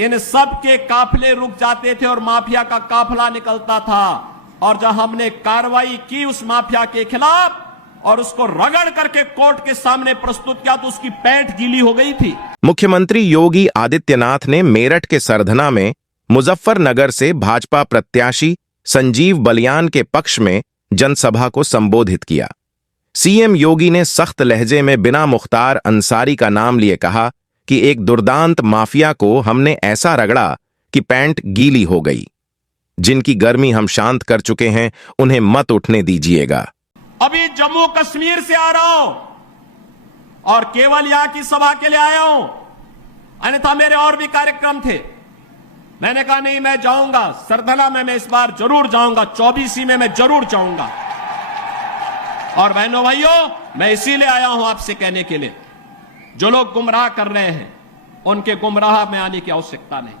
इन सब के काफिले रुक जाते थे और माफिया का काफिला निकलता था। और जब हमने कार्रवाई की उस माफिया के खिलाफ और उसको रगड़ करके कोर्ट के सामने प्रस्तुत किया तो उसकी पैंट गीली हो गई थी। मुख्यमंत्री योगी आदित्यनाथ ने मेरठ के सरधना में मुजफ्फरनगर से भाजपा प्रत्याशी संजीव बलियान के पक्ष में जनसभा को संबोधित किया। सीएम योगी ने सख्त लहजे में बिना मुख्तार अंसारी का नाम लिए कहा कि एक दुर्दांत माफिया को हमने ऐसा रगड़ा कि पैंट गीली हो गई। जिनकी गर्मी हम शांत कर चुके हैं, उन्हें मत उठने दीजिएगा। अभी जम्मू कश्मीर से आ रहा हूं और केवल यहां की सभा के लिए आया हूं, अन्यथा मेरे और भी कार्यक्रम थे। मैंने कहा नहीं, मैं जाऊंगा सरधना में, मैं इस बार जरूर जाऊंगा, 24 में मैं जरूर जाऊंगा। और बहनों भाइयों, मैं इसीलिए आया हूं आपसे कहने के लिए, जो लोग गुमराह कर रहे हैं उनके गुमराह में आने की आवश्यकता नहीं।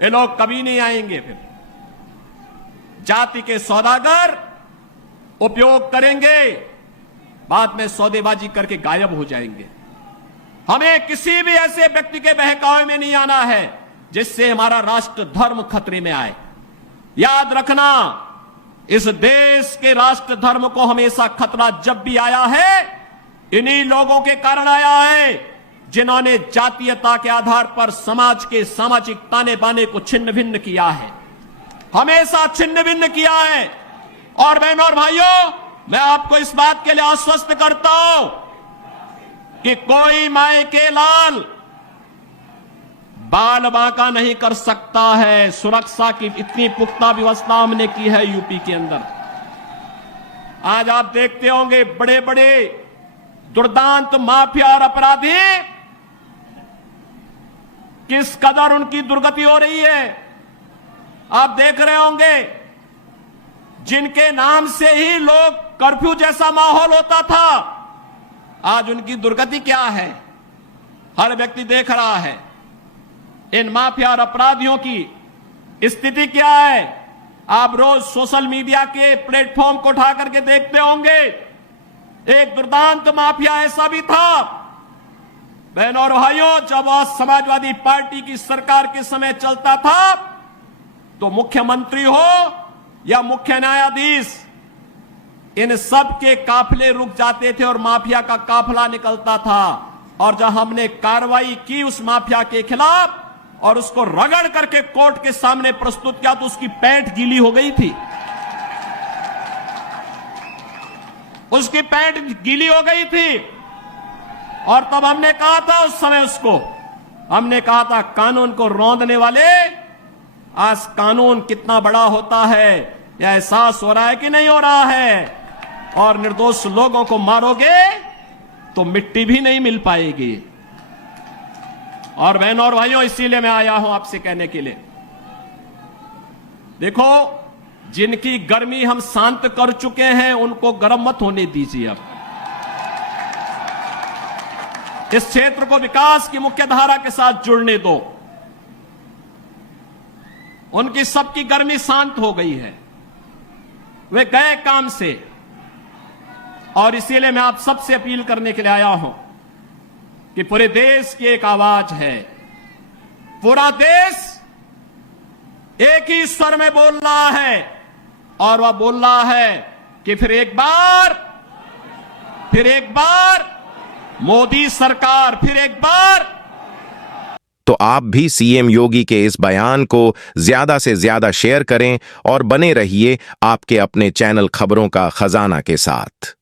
ये लोग कभी नहीं आएंगे। फिर जाति के सौदागर उपयोग करेंगे, बाद में सौदेबाजी करके गायब हो जाएंगे। हमें किसी भी ऐसे व्यक्ति के बहकावे में नहीं आना है जिससे हमारा राष्ट्र धर्म खतरे में आए। याद रखना, इस देश के राष्ट्र धर्म को हमेशा खतरा जब भी आया है, इन्हीं लोगों के कारण आया है जिन्होंने जातीयता के आधार पर समाज के सामाजिक ताने बाने को छिन्न भिन्न किया है, हमेशा छिन्न भिन्न किया है। और बहनों और भाइयों, मैं आपको इस बात के लिए आश्वस्त करता हूं कि कोई माए के लाल बाल बांका नहीं कर सकता है। सुरक्षा की इतनी पुख्ता व्यवस्था हमने की है यूपी के अंदर। आज आप देखते होंगे बड़े बड़े दुर्दांत माफिया और अपराधी किस कदर उनकी दुर्गति हो रही है। आप देख रहे होंगे जिनके नाम से ही लोग कर्फ्यू जैसा माहौल होता था, आज उनकी दुर्गति क्या है हर व्यक्ति देख रहा है। इन माफिया और अपराधियों की स्थिति क्या है, आप रोज सोशल मीडिया के प्लेटफॉर्म को उठा करके देखते होंगे। एक दुर्दांत माफिया ऐसा भी था बहनों और भाइयों, जब आज समाजवादी पार्टी की सरकार के समय चलता था तो मुख्यमंत्री हो या मुख्य न्यायाधीश, इन सब के काफिले रुक जाते थे और माफिया का काफिला निकलता था। और जब हमने कार्रवाई की उस माफिया के खिलाफ और उसको रगड़ करके कोर्ट के सामने प्रस्तुत किया तो उसकी पैंट गीली हो गई थी। उसकी पैंट गीली हो गई थी। और तब हमने कहा था उस समय उसको, हमने कहा था कानून को रौंदने वाले, आज कानून कितना बड़ा होता है यह एहसास हो रहा है कि नहीं हो रहा है। और निर्दोष लोगों को मारोगे तो मिट्टी भी नहीं मिल पाएगी। और बहनों और भाइयों, इसीलिए मैं आया हूं आपसे कहने के लिए, देखो जिनकी गर्मी हम शांत कर चुके हैं उनको गर्म मत होने दीजिए। अब इस क्षेत्र को विकास की मुख्य धारा के साथ जुड़ने दो। उनकी सबकी गर्मी शांत हो गई है, वे गए काम से। और इसीलिए मैं आप सबसे अपील करने के लिए आया हूं कि पूरे देश की एक आवाज है, पूरा देश एक ही स्वर में बोल रहा है। और वह बोल रहा है कि फिर एक बार मोदी सरकार, फिर एक बार। तो आप भी सीएम योगी के इस बयान को ज्यादा से ज्यादा शेयर करें और बने रहिए आपके अपने चैनल खबरों का खजाना के साथ।